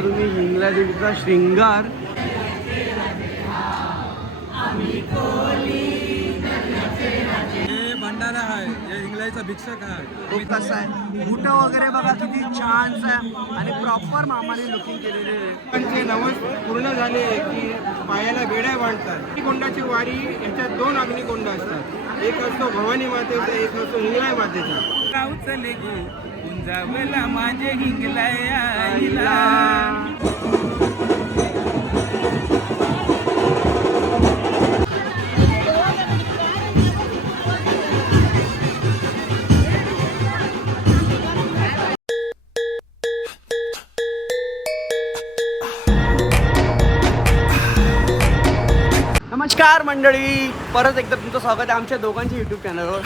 शकता तुम्ही हिंगला देवीचा श्रृंगार भंडारा आहे. हे इंग्लंडचा भिक्षक आहे. कसा आहे. बूट वगैरे बघा किती छान आहे आणि प्रॉपर मामाने लुकिंग केलेले आहे. त्यांचे नवस पूर्ण झाले की पायाला बांधतात. वारी याच्यात दोन अग्निकोंड असतात. एक असतो भवानी मातेचा एक असतो हिंगलाय मातेचा. गावचले माझे हिंगला नमस्कार मंडळी. परत एकदा तुमचं स्वागत आहे आमच्या दोघांच्या यूट्यूब चॅनलवर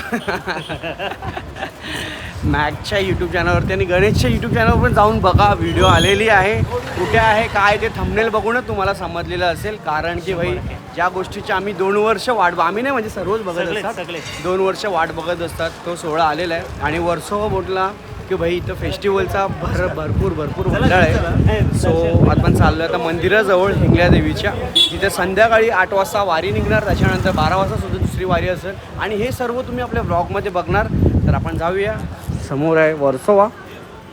मॅकच्या यूट्यूब चॅनलवरती आणि गणेशच्या यूट्यूब चॅनलवर पण जाऊन बघा. व्हिडिओ आलेली आहे. कुठे आहे काय ते थंबनेल बघूनच तुम्हाला समजलेलं असेल. कारण की भाई ज्या गोष्टीची आम्ही दोन वर्ष वाट आम्ही नाही म्हणजे सर्वच बघत असतात. दोन वर्ष वाट बघत असतात. तो सोहळा आलेला आहे. आणि वर्षो बोटला की भाई इथं फेस्टिवलचा भर भरपूर भरपूर मंडळ आहे. सो आपण चाललो आता मंदिराजवळ हिंगल्या देवीच्या. तिथे संध्याकाळी आठ वाजता वारी निघणार. त्याच्यानंतर बारा वाजता सुद्धा दुसरी वारी असेल. आणि हे सर्व तुम्ही आपल्या ब्लॉगमध्ये बघणार. तर आपण जाऊया. समोर आहे वर्सोवा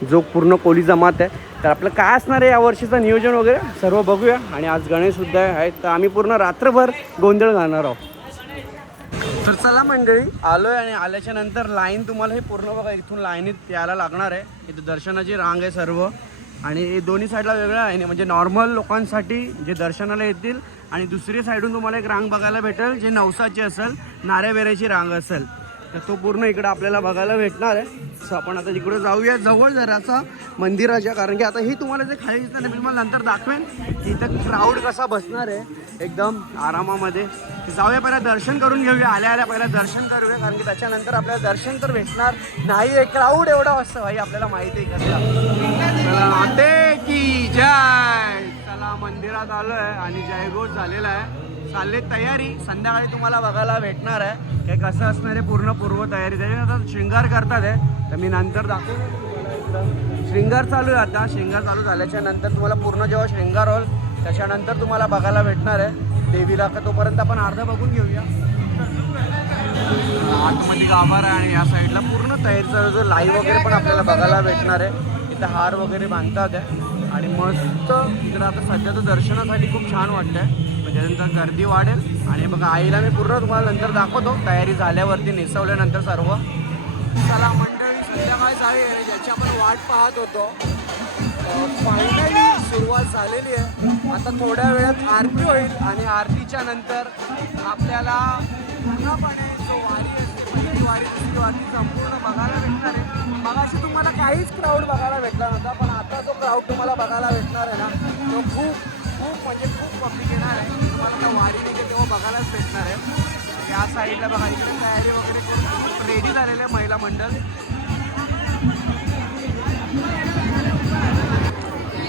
जो पूर्ण कोली जमात आहे. तर आपलं काय असणार आहे या वर्षीचं नियोजन वगैरे? सर्व बघूया. आणि आज गणेशसुद्धा आहेत तर आम्ही पूर्ण रात्रभर गोंधळ घालणार आहोत. तर चला मंडळी आलोय आणि आल्याच्यानंतर लाईन तुम्हाला हे पूर्ण बघा इथून लाईनीत यायला लागणार आहे. इथं दर्शनाची रांग आहे सर्व. आणि हे दोन्ही साईडला वेगळं आहे. म्हणजे नॉर्मल लोकांसाठी जे दर्शनाला येतील आणि दुसरी साईडून तुम्हाला एक रांग बघायला भेटेल जे नवसाची असेल नाऱ्यावेऱ्याची रांग असेल. तर तो पूर्ण इकडं आपल्याला बघायला भेटणार आहे. सो आपण आता तिकडे जाऊया. जवळ जराचा मंदिराच्या कारण की आता ही तुम्हाला जे खाली दिसणार मी तुम्हाला नंतर दाखवेन. की इथं क्राऊड कसा बसणार आहे एकदम आरामामध्ये. जाऊया पहिला दर्शन करून घेऊया. आल्या आल्या पहिला दर्शन करूया कारण की त्याच्यानंतर आपल्याला दर्शन तर भेटणार नाही आहे. क्राऊड एवढा असतं भाई आपल्याला माहिती आहे कसला की जय. चला मंदिरात आलो आहे आणि जयघोष झालेला आहे. चालले तयारी. संध्याकाळी तुम्हाला बघायला भेटणार आहे. हे कसं असणार आहे? पूर्ण पूर्व तयारी. त्याची आता शृंगार करतात आहे तर मी नंतर दाखवतो शृंगार चालू आहे आता. शृंगार चालू झाल्याच्यानंतर तुम्हाला पूर्ण जेव्हा शृंगार होईल त्याच्यानंतर तुम्हाला बघायला भेटणार आहे. देवीला का तोपर्यंत आपण अर्धा बघून घेऊया. आतमध्ये गाभार आहे आणि या साईडला पूर्ण तयारीचा जो लाईव्ह वगैरे पण आपल्याला बघायला भेटणार आहे. इथं हार वगैरे बांधतात आहे आणि मस्त इकडं आता सध्या तर दर्शनासाठी खूप छान वाटतं आहे म्हणजे त्यानंतर गर्दी वाढेल. आणि बघा आईला मी पूर्ण तुम्हाला नंतर दाखवतो. तयारी झाल्यावरती नेसवल्यानंतर सर्व. चला मंडळी संध्याकाळ झाली आहे? ज्याची आपण वाट पाहत होतो फायनली सुरुवात झालेली आहे. आता थोड्या वेळात आरती होईल आणि आरतीच्या नंतर आपल्याला पूर्णपणे जो वारी असते पहिली वारी दुसरी वारी संपूर्ण बघायला भेटणार आहे. मगाशी तुम्हाला काहीच क्राऊड बघायला भेटला नव्हता पण आता जो क्राऊड तुम्हाला बघायला भेटणार आहे ना तो खूप खूप म्हणजे खूप पब्लिक येणार आहे. तुम्हाला आता वारी निघे तेव्हा बघायलाच भेटणार आहे. या साईडला बघा इकडे तयारी वगैरे करून रेडी झालेलं आहे महिला मंडळ.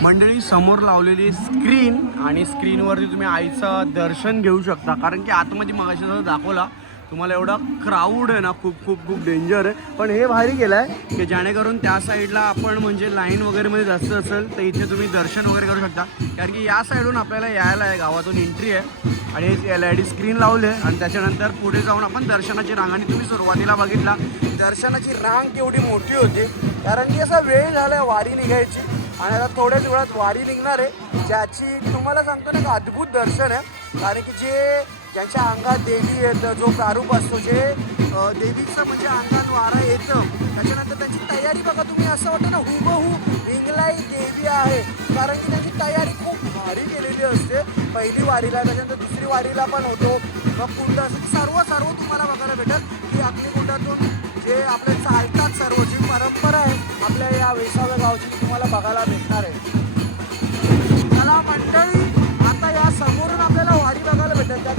मंडळी समोर लावलेली स्क्रीन आणि स्क्रीनवरती तुम्ही आईचं दर्शन घेऊ शकता. कारण की आतमध्ये मगाशी जसं दाखवला तुम्हाला एवढा क्राऊड आहे ना खूप खूप खूप डेंजर आहे. पण हे भारी केलं आहे की जेणेकरून त्या साईडला आपण म्हणजे लाईन वगैरेमध्ये जास्त असेल तर इथे तुम्ही दर्शन वगैरे करू शकता. कारण की या साईडहून आपल्याला यायला आहे गावातून एंट्री आहे. आणि एल आय डी स्क्रीन लावले आणि त्याच्यानंतर पुढे जाऊन आपण दर्शनाची रांग आणि तुम्ही सुरुवातीला बघितला. दर्शनाची रांग केवढी मोठी होती. कारण की असा वेळ झाला आहे वारी निघायची. आणि आता थोड्याच वेळात वारी निघणार आहे. ज्याची तुम्हाला सांगतो ना एक अद्भुत दर्शन आहे. कारण की जे ज्यांच्या अंगात देवी येतं जो प्रारूप असतो जे देवीचं म्हणजे अंगात वारा येतं त्याच्यानंतर त्यांची तयारी बघा तुम्ही असं वाटतं ना हुबहू हिंगलाई देवी आहे. कारण की त्यांची तयारी खूप भारी केलेली असते. पहिली वारीला त्याच्यानंतर दुसरी वारीला पण होतो. मग कुंड असं सर्व सर्व तुम्हाला बघायला भेटत की अग्निकुंडातून जे आपले चालतात सर्व जी परंपरा आहे आपल्या या वेसाव्या गावची तुम्हाला बघायला भेटणार आहे. मला मंडळी आता या समोरून आपल्याला वारी बघायला भेटेल. त्या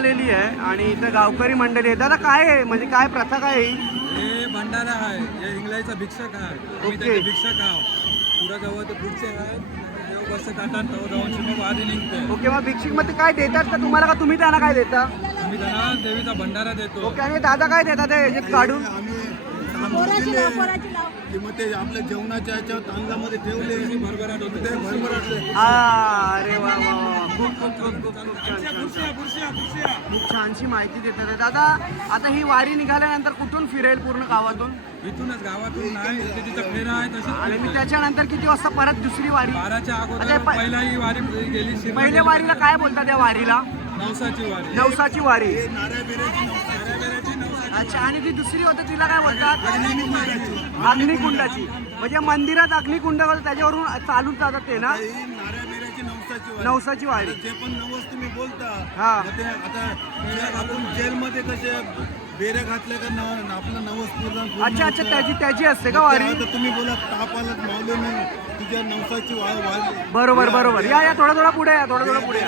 निघालेली आहे आणि इथं गावकरी मंडळी आहे दादा काय आहे? म्हणजे काय प्रथा काय आहे ही? हे भंडारा आहे. हे इंग्लंडचा भिक्षक आहे. आम्ही ओके. त्याचे भिक्षक आहोत. पुढं जवळ ते पुढचे काढतात जाऊन मग निघते. ओके मग भिक्षिकमध्ये काय देतात का? तुम्हाला का? तुम्ही त्यांना काय देता? आम्ही त्यांना देवीचा भंडारा देतो. ओके आणि दादा काय देतात ते याच्यात काढून? पोराची लाव पोराची लाव की मग ते आपल्या जेवणाच्या याच्यावर तांदळामध्ये ठेवले. भरभराट होते ते भरभराटले. आ, अरे वा वा वा. खूप खूप खूप खूप. खूप छान छान छान. खूप छानशी माहिती देतात. आहे. दादा आता ही वारी निघाल्यानंतर कुठून फिरेल पूर्ण गावातून? इथूनच गावातून नाही इथे तिथं फेरा आहे आणि मी त्याच्यानंतर किती वाजता परत दुसरी वारी? बाराच्या आता अगोदर प- पहिला ही वारी गेली शिर्डी पहिल्या वारीला काय बोलतात त्या वारीला? नवसाची वारी. नवसाची वारी. नारळ नवसाची अच्छा आणि ती दुसरी होती तिला काय बोलतात? अग्निकुंडाची. म्हणजे मंदिरात अग्निकुंड त्याच्यावरून चालून जातात ते ना? नवसाची वारी जे पण नवस तुम्ही बोलता हा. ते आता आपण जेलमध्ये कसे बेऱ्या घातल्या का नव आपलं नवस पूर्ण अच्छा अच्छा. त्याची त्याची असते का वारी? तुम्ही बोला ताप आला मावले नाही तुझ्या नवसाची वा वारी. बरोबर बरोबर. या या थोडा थोडा पुढे या थोडा थोडा पुढे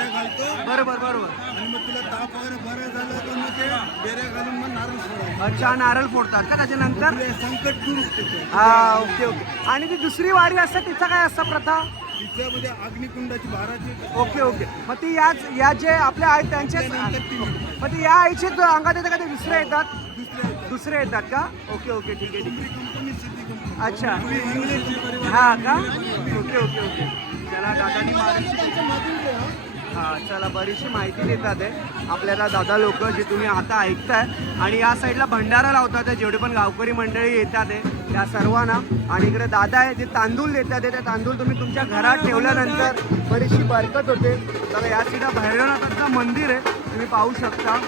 बरोबर बरोबर. मग तुला ताप वगैरे बरं झालं तर मग ते बेऱ्या घालून मग नारळ सोडायचं अच्छा नारळ फोडतात का त्याच्यानंतर? संकट दूर होते हा ओके ओके. आणि ती दुसरी वारी असते तिचा काय असतं प्रथा? तिच्यामध्ये अग्निकुंडाची बाराची ओके ओके. मग ती याच या जे आपल्या आहेत त्यांचेच त्यानंतर ती निघते. मग ती या आईचेच अंगात येतं का ते दुसरे येतात. दुसरे येतात. का? ओके ओके ठीक आहे ठीक आहे. कंपनी सिद्धी कंपनी अच्छा. हा का? Okay okay okay. चला दादानी हां चला बरीचशी माहिती देतात आहे आपल्याला दादा लोक जे तुम्ही आता ऐकताय. आणि या साईडला भंडारा लावतात आहे, जेवढे पण गावकरी मंडळी येतात आहे त्या सर्वांना. आणि इकडे दादा आहे जे तांदूळ देतात आहे, ते तांदूळ तुम्ही तुमच्या घरात ठेवल्यानंतर बरीचशी बरकत होते. तर या साईडला भैरवनाथाचं मंदिर आहे तुम्ही पाहू शकता.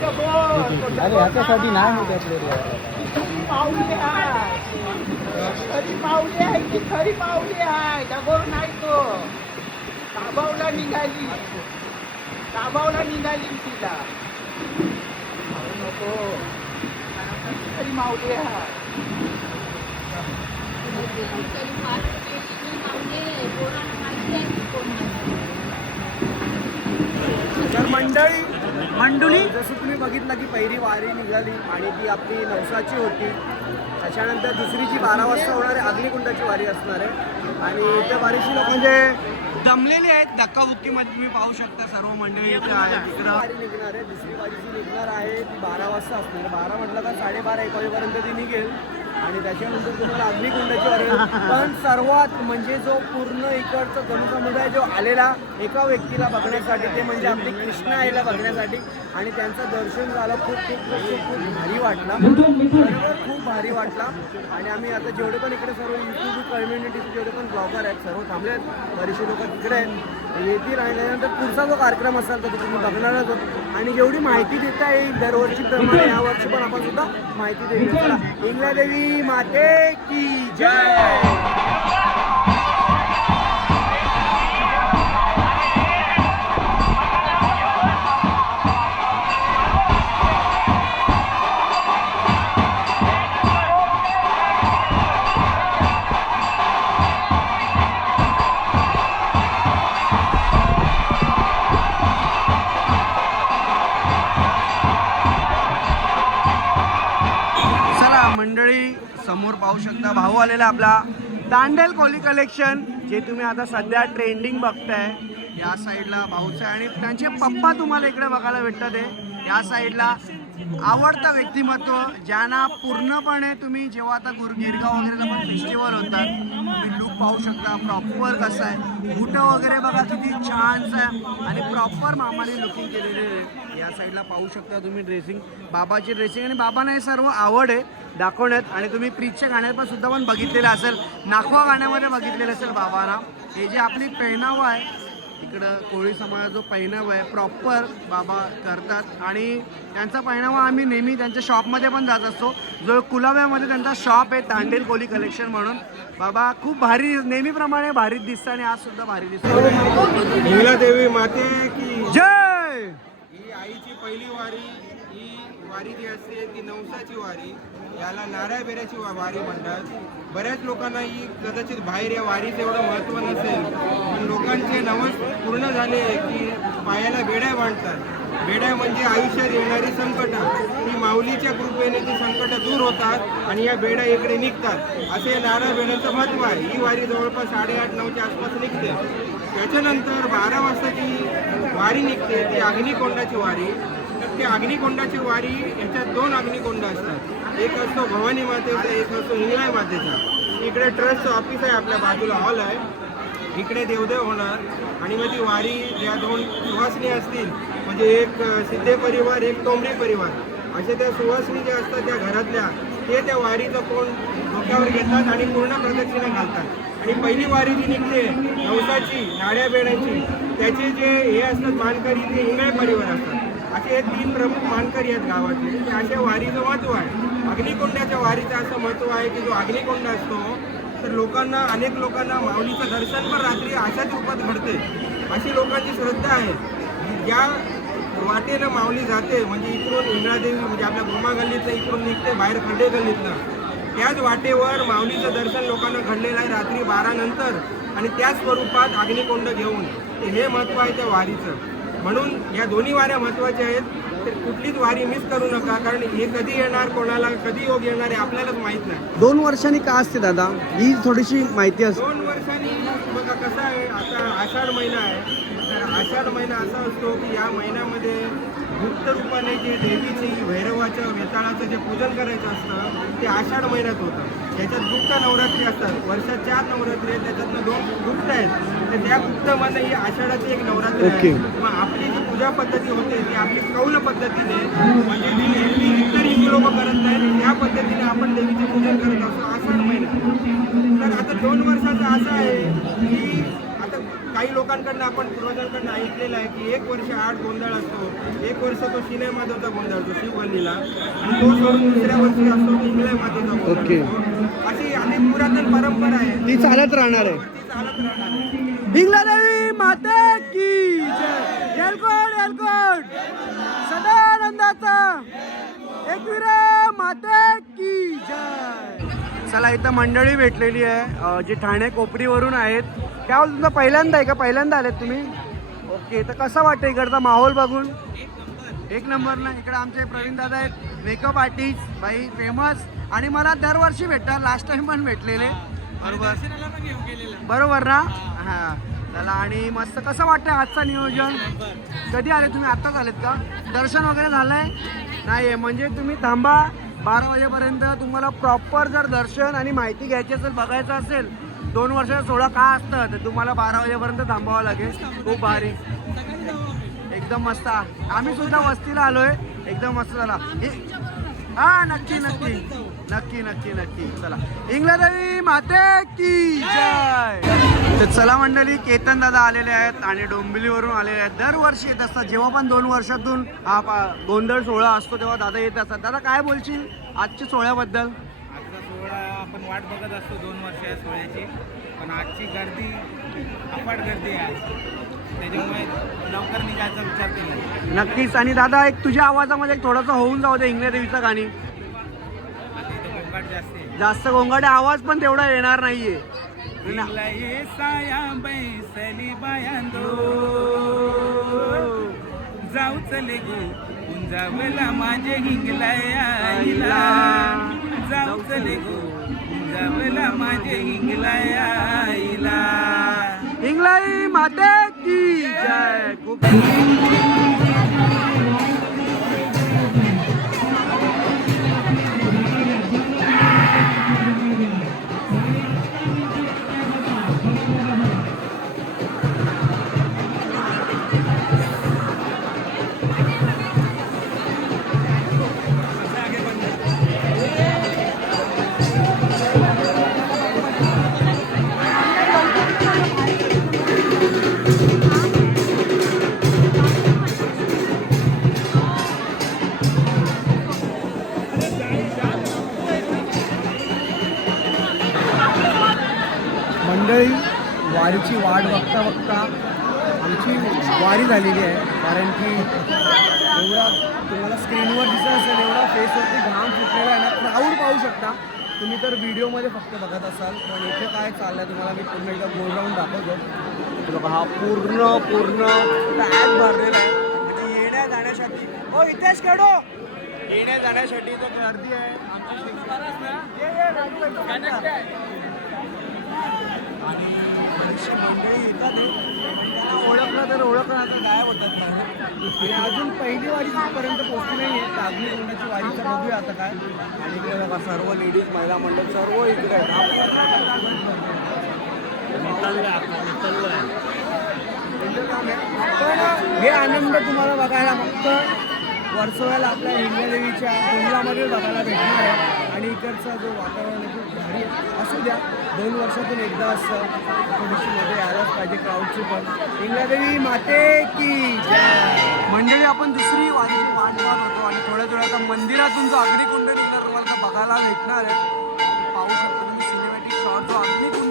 तर बोल. अरे ह्याच्यासाठी नाही होत आपले खरी माऊली आहे. खरी माऊली आहे की खरी माऊली आहे? दगोर नाही तो. दाबावला निघाली. दाबावला निघाली तिला. नको. खरी माऊली आहे? तर मंडळी मंडळी जसं तुम्ही बघितलं की पहिली वारी निघाली आणि ती आपली नवसाची होती. त्याच्यानंतर दुसरी जी बारा वाजता होणारी अग्निकुंडाची वारी असणार आहे. आणि त्या वारीची लोक म्हणजे दमलेली आहेत धक्काबुक्कीमध्ये तुम्ही पाहू शकता सर्व मंडळी इथे इकडं. वारी निघणार आहे दुसरी वारी जी निघणार आहे ती बारा वाजता असणार. बारा म्हटलं का साडेबारा एक वाजेपर्यंत ती निघेल. आणि त्याच्यानंतर तुम्हाला अग्निकुंडाची वारी पण सर्वात म्हणजे जो पूर्ण इकडचा जनसमुदाय जो आलेला एका व्यक्तीला बघण्यासाठी ते म्हणजे आपली कृष्णा आईला बघण्यासाठी. आणि त्यांचं दर्शन झालं खूप खूप खूप खूप भारी वाटला. खरोखर खूप भारी वाटला. आणि आम्ही आता जेवढे पण इकडे सर्व युट्यूब कम्युनिटीचे जेवढे पण ब्लॉगर आहेत सर्व थांबले आहेत बरेचसे लोक तिकडे आहेत. येतील आणि त्याच्यानंतर पुढचा जो कार्यक्रम असेल तर तुम्ही बघणारच होतो आणि जेवढी माहिती देता येईल दरवर्षी प्रमाणे यावर्षी पण आपण सुद्धा माहिती देऊ चला इंगला देवी माते की जय! मंडळी समोर पाहू शकता भाऊ आलेला आपला. दांडेल कॉली कलेक्शन जे तुम्ही आता सध्या ट्रेंडिंग बघताय. या साईडला भाऊचं आहे. आणि त्यांचे पप्पा तुम्हाला इकडे बघायला भेटतात आहे या साईडला आवडतं व्यक्तिमत्व ज्यांना पूर्णपणे तुम्ही जेव्हा आता गुर गिरगाव वगैरेला पण फेस्टिवल होतात पाहू शकता. प्रॉपर कसं आहे? बुटं वगैरे बघा किती छानचं आहे. आणि प्रॉपर मामाने लुकिंग केलेले आहे. या साईडला पाहू शकता तुम्ही ड्रेसिंग बाबाची ड्रेसिंग आणि बाबांना हे सर्व आवड आहे दाखवण्यात. आणि तुम्ही प्रीतच्या गाण्यात पण सुद्धा पण बघितलेलं असेल. नाखवा गाण्यामध्ये बघितलेलं असेल बाबांना हे जे आपली पेहनावं आहे इकडं कोळी समाजाचा जो पहिनावा आहे प्रॉपर बाबा करतात. आणि त्यांचा पहिनावा आम्ही नेहमी त्यांच्या शॉपमध्ये पण जात असतो. जो कुलाव्यामध्ये त्यांचा शॉप आहे तांडेल कोली कलेक्शन म्हणून. बाबा खूप भारी नेहमीप्रमाणे भारीच दिसतं आणि आज सुद्धा भारी दिसतं. देवी माते की जय ही आईची पहिली वारी ही वारी जी असते ती नवसाची वारी. याला नाराय बेऱ्याची वा- वारी म्हणतात. बऱ्याच लोकांना ही कदाचित बाहेर या वारीचं एवढं महत्त्व नसेल. पण लोकांचे नवस पूर्ण झाले की पायाला बेड्या बांधतात. बेड्या म्हणजे आयुष्यात येणारी संकट. ही माऊलीच्या कृपेने ती संकट दूर होतात आणि या बेड्या इकडे निघतात. असे नारळ बेड्यांचं महत्त्व आहे. ही वारी जवळपास साडेआठ नऊच्या आसपास निघते. त्याच्यानंतर बारा वाजताची वारी निघते. ती अग्निकोंडाची वारी. ते अग्निकोंडाची वारी याच्यात दोन अग्निकोंड असतात. एक असतो भवानी मातेचा एक असतो हिंगलाय मातेचा. इकडे ट्रस्टचं ऑफिस आहे आपल्या बाजूला हॉल आहे. इकडे देवदेव होणार. आणि मग ती वारी ज्या दोन सुवासनी असतील म्हणजे एक सिद्धे परिवार एक तोंबडी परिवार. अशा त्या सुवासनी ज्या असतात त्या घरातल्या ते त्या वारीचं कोण डोक्यावर घेतात आणि पूर्ण प्रदक्षिणा घालतात. आणि पहिली वारी जी निघते नवसाची नाड्या बेड्याची त्याचे जे हे असतात मानकरी ते हिंगळे परिवार असतात. असे हे तीन प्रमुख मानकरी आहेत गावातले. ते अशा वारीचं महत्त्व आहे. अग्निकोंडाच्या वारीचं असं महत्त्व आहे की जो अग्निकोंड असतो तर लोकांना अनेक लोकांना माऊलीचं दर्शन पण रात्री अशाच रूपात घडते. अशी लोकांची श्रद्धा आहे. ज्या वाटेनं माऊली जाते म्हणजे इकडून इंद्रादेवी म्हणजे आपल्या गोमा गल्लीतनं इकडून निघते बाहेर खड्डे गल्लीतनं त्याच वाटेवर माऊलीचं दर्शन लोकांना घडलेलं आहे रात्री बारानंतर आणि त्याच स्वरूपात अग्निकोंड घेऊन. हे महत्त्व आहे त्या वारीचं. म्हणून या दोन्ही वाऱ्या महत्त्वाच्या आहेत. तर कुठलीच वारी मिस करू नका कारण हे कधी येणार कोणाला कधी योग येणार आहे आपल्यालाच माहीत नाही. दोन वर्षांनी का असते दादा? ही थोडीशी माहिती असते. दोन वर्षांनी बघा कसं आहे आता आषाढ महिना आहे. तर आषाढ महिना असा असतो की या महिन्यामध्ये गुप्त रूपाने जे देवीची भैरवाचं वेताळाचं जे पूजन करायचं असतं ते आषाढ महिन्यात होतं. त्याच्यात गुप्त नवरात्री असतात वर्षात चार नवरात्री आहेत त्याच्यातनं दोन गुप्त आहेत. तर त्या गुप्तमध्ये ही आषाढाची एक नवरात्री ओके. आहे मग आपली जी पूजा पद्धती होते ती आपली कौल पद्धतीने म्हणजे जी नेहमी इतर हिंदू लोक करत नाहीत त्या पद्धतीने आपण देवीचे पूजन करत असतो आषाढ महिन्यात तर दोन वर्षाचं असं आहे की आता काही लोकांकडनं आपण पूर्वजांकडनं ऐकलेलं आहे की एक वर्ष आठ गोंधळ असतो. एक वर्ष तो शिने माधवचा गोंधळ असतो शिवगल्लीला आणि तो सोडून दुसऱ्या वर्षी असतो तो इंगळे मातेचा गोंधळ. असतो. अशी अनेक पुरातन परंपरा आहे. ती चालत राहणार आहे. ती चालत राहणार आहे. बिंगला देवी माते की जय. एलकोट एलकोट सदानंदाचा. एकविरा माते की जय. चला इथं मंडळी भेटलेली आहे जी ठाणे कोपरीवरून आहेत. काय बोल तुमचा पहिल्यांदा आहे का? पहिल्यांदा आलेत तुम्ही? ओके तर कसं वाटतं इकडचा माहोल बघून? एक नंबर ना इकडे आमचे प्रवीण दादा आहेत मेकअप आर्टिस्ट बाई फेमस आणि मला दरवर्षी भेटतात लास्ट टाइम पण भेटलेले. बरोबर. बरोबर ना? हां. चला आणि मस्त कसं वाटतं आजचं नियोजन? कधी आले तुम्ही? आत्ताच आलेत का? दर्शन वगैरे झालंय? नाही आहे म्हणजे तुम्ही थांबा बारा वाजेपर्यंत तुम्हाला प्रॉपर जर दर्शन आणि माहिती घ्यायची असेल बघायचं असेल दोन वर्षाचा सोहळा का असतं? तर तुम्हाला बारा वाजेपर्यंत थांबावं लागेल. खूप भारी. एकदम मस्त. आम्ही सुद्धा वस्तीला आलोय. एकदम मस्त. झाला हा नक्की नक्की. नक्की नक्की नक्की. चला. इंग्लदेवी माते की जय! तर चला मंडळी केतन दादा आलेले आहेत आणि डोंबिवलीवरून आलेले आहेत. दरवर्षी येत असतात. जेव्हा पण दोन वर्षातून हा गोंधळ सोहळा असतो तेव्हा दादा येत असतात. दादा काय बोलशील आजच्या सोहळ्याबद्दल? वाट बघत असतो दोन वर्ष या सोहळ्याची. पण आजची गर्दी अफाट गर्दी आहे. त्याच्यामुळे लवकर निघायचा विचार केला नक्कीच. आणि दादा एक तुझ्या आवाजामध्ये एक थोडंसं होऊन जाऊ दे इंग्लदेवीचं गाणी. जास्त गोंगाटे आवाज पण तेवढा येणार नाहीये. जाऊ चले गो. माझे हिंगला जाऊ चले गो. कुंजावला माझे हिंगला आईला. माते की जय. वारीची वाट बघता बघता आमची वारी झालेली आहे. कारण की एवढा तुम्हाला स्क्रीनवर दिसत असेल एवढा फेसवरती घाम फुटलेला आहे ना क्राऊड पाहू शकता. तुम्ही तर व्हिडिओमध्ये फक्त बघत असाल. पण इथे काय चाललंय तुम्हाला मी पूर्ण एकदा गोल राऊंड दाखवतो. बघा हा पूर्ण पूर्ण पॅक भरलेला आहे. येण्या जाण्यासाठी हो इथेच कडो येण्या जाण्यासाठी तर गर्दी आहे. आमची आणि बरीचशी मंडळी येतात त्यांना ओळखलं तर ओळखलं आता गायब होतात नाही अजून पहिली वारी तिथपर्यंत पोहोचली नाही आहे. तागली कोंडाची वारीचं बघूया आता काय. आणि इकडे बघा सर्व लेडीज महिला मंडळ सर्व इकडे पण हे. आनंद तुम्हाला बघायला फक्त वर्सोव्याला आपल्या हिंगदेवीच्या कुंडलामध्ये बघायला भेटणार आहे. आणि इकडचा जो वातावरण आहे खूप भारी असू द्या दोन वर्षातून एकदा असतं थोडीशी मध्ये यायलाच पाहिजे क्राऊडची पण. इंग्लादेवी माते की मंडळी आपण दुसरी वारी वाट पाहत होतो आणि थोड्या थोड्या आता मंदिरातून जो अग्निकुंड निघणार तुम्हाला बघायला भेटणार आहे. पाहू शकतो तुम्ही सिनेमॅटिक शॉट जो अग्निकुंड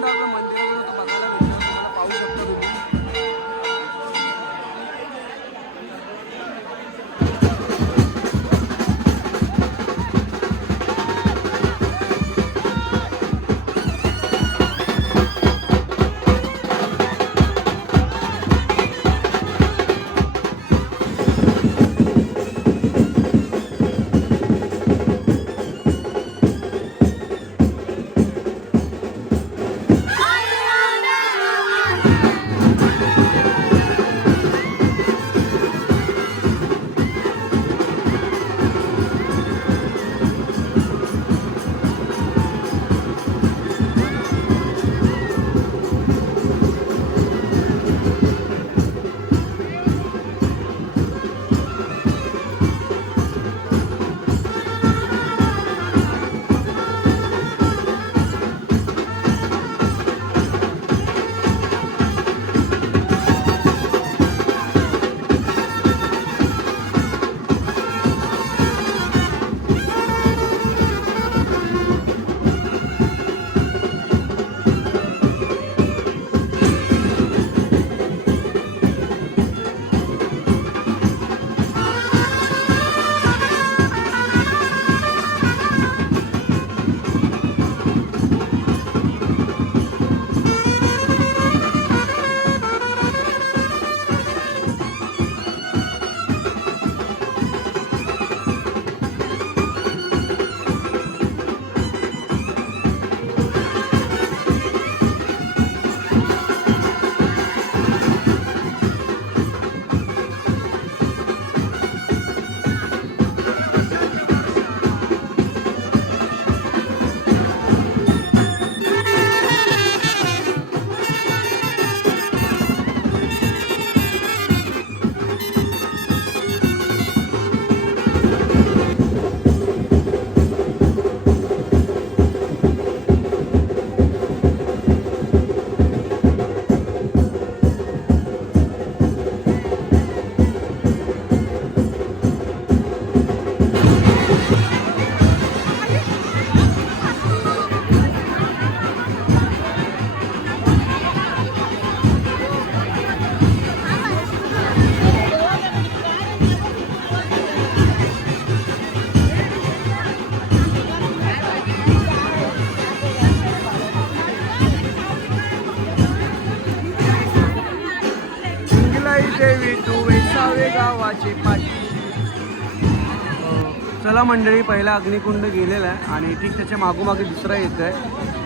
मंडळी पहिला अग्निकुंड गेलेला आहे आणि ठीक त्याच्या मागोमागे दुसरा येत आहे.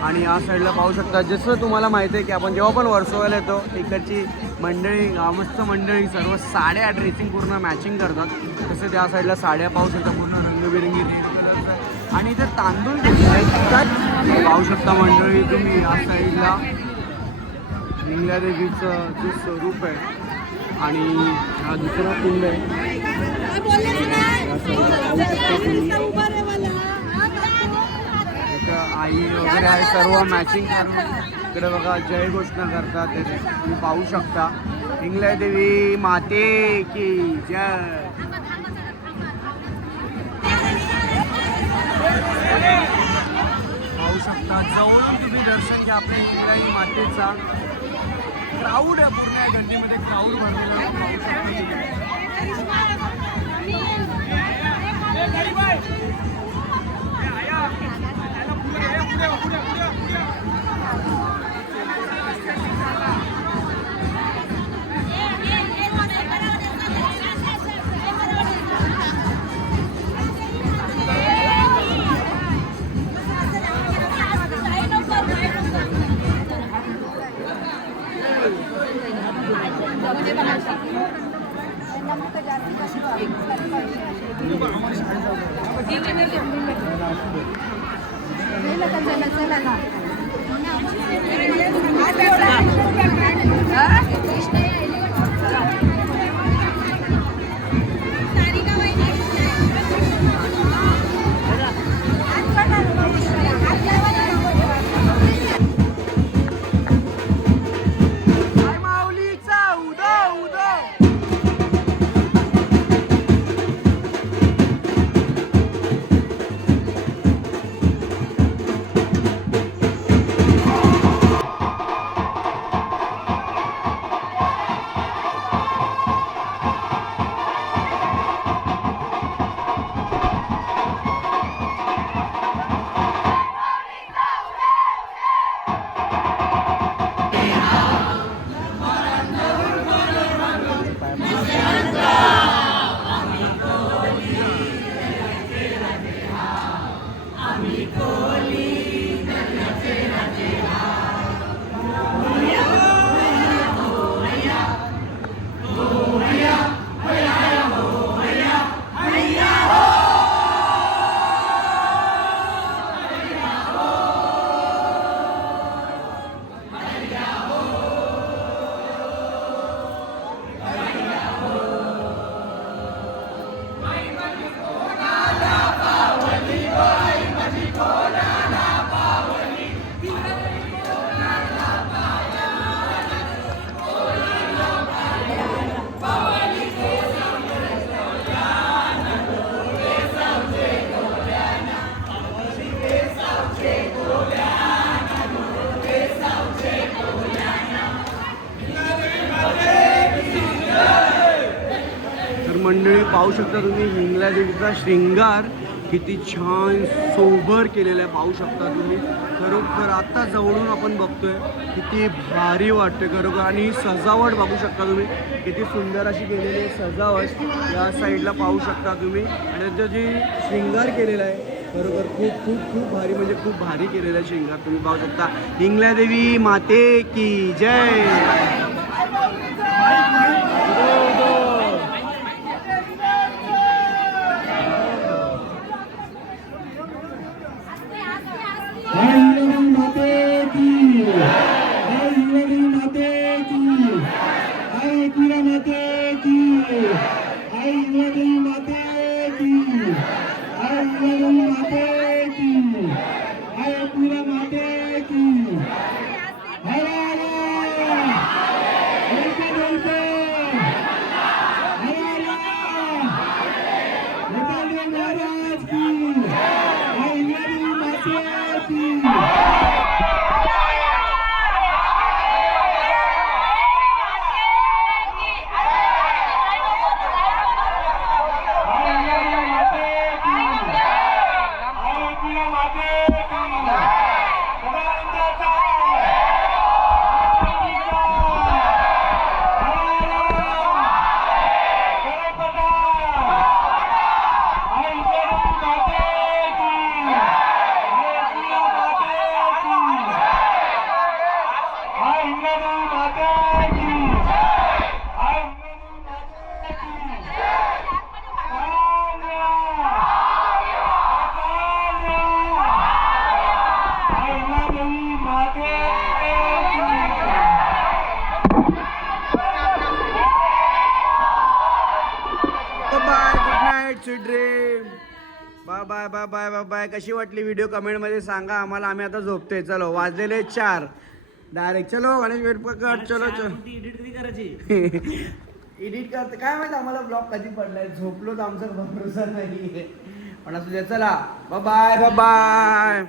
आणि या साईडला पाहू शकता जसं तुम्हाला माहिती आहे की आपण जेव्हा पण वर्सोवायला येतो इकडची मंडळी ग्रामस्थ मंडळी सर्व साड्या ड्रेसिंग पूर्ण मॅचिंग करतात. तसं त्या साईडला साड्या पाहू शकता पूर्ण रंगबिरंगी आणि इथे तांदूळ पाहू शकता मंडळी तुम्ही या साईडला हिंगल्या जे स्वरूप आहे. आणि हा दुसरा कुंड आहे. आई वगैरे आहे सर्व मॅचिंग करून इकडे बघा जय घोषणा करतात. ते तुम्ही पाहू शकता. हिंगल्या देवी माते की जय. पाहू शकता जाऊन तुम्ही दर्शन घ्या आपल्या हिंगलाई मातेचा. क्राऊड आहे पूर्ण या गंडीमध्ये क्राऊड भरलेला. काय शकता तुम्ही हिंगला देवीचा श्रृंगार किती छान सोबर केलेला आहे पाहू शकता तुम्ही. खरोखर आता जवळून आपण बघतोय किती भारी वाटते खरोखर. आणि सजावट बघू शकता तुम्ही किती सुंदर अशी केलेली आहे सजावट. या साईडला पाहू शकता तुम्ही. आणि त्याचा जी श्रृंगार केलेला आहे खरोखर खूप खूप खूप भारी म्हणजे खूप भारी केलेला आहे श्रृंगार तुम्ही पाहू शकता. हिंगला देवी माते की जय! कशी वाटली व्हिडिओ कमेंटमध्ये सांगा. आम्हाला आम्ही आता झोपतोय. चलो वाजलेले चार. डायरेक्ट चलो गणेश वेट पकड. चलो चलो. एडिट कधी करायची? एडिट करते काय माहिती आम्हाला ब्लॉग कधी पडलाय? झोपलो तर आमचा भरोसा नाही पण असू द्या चला. Bye bye bye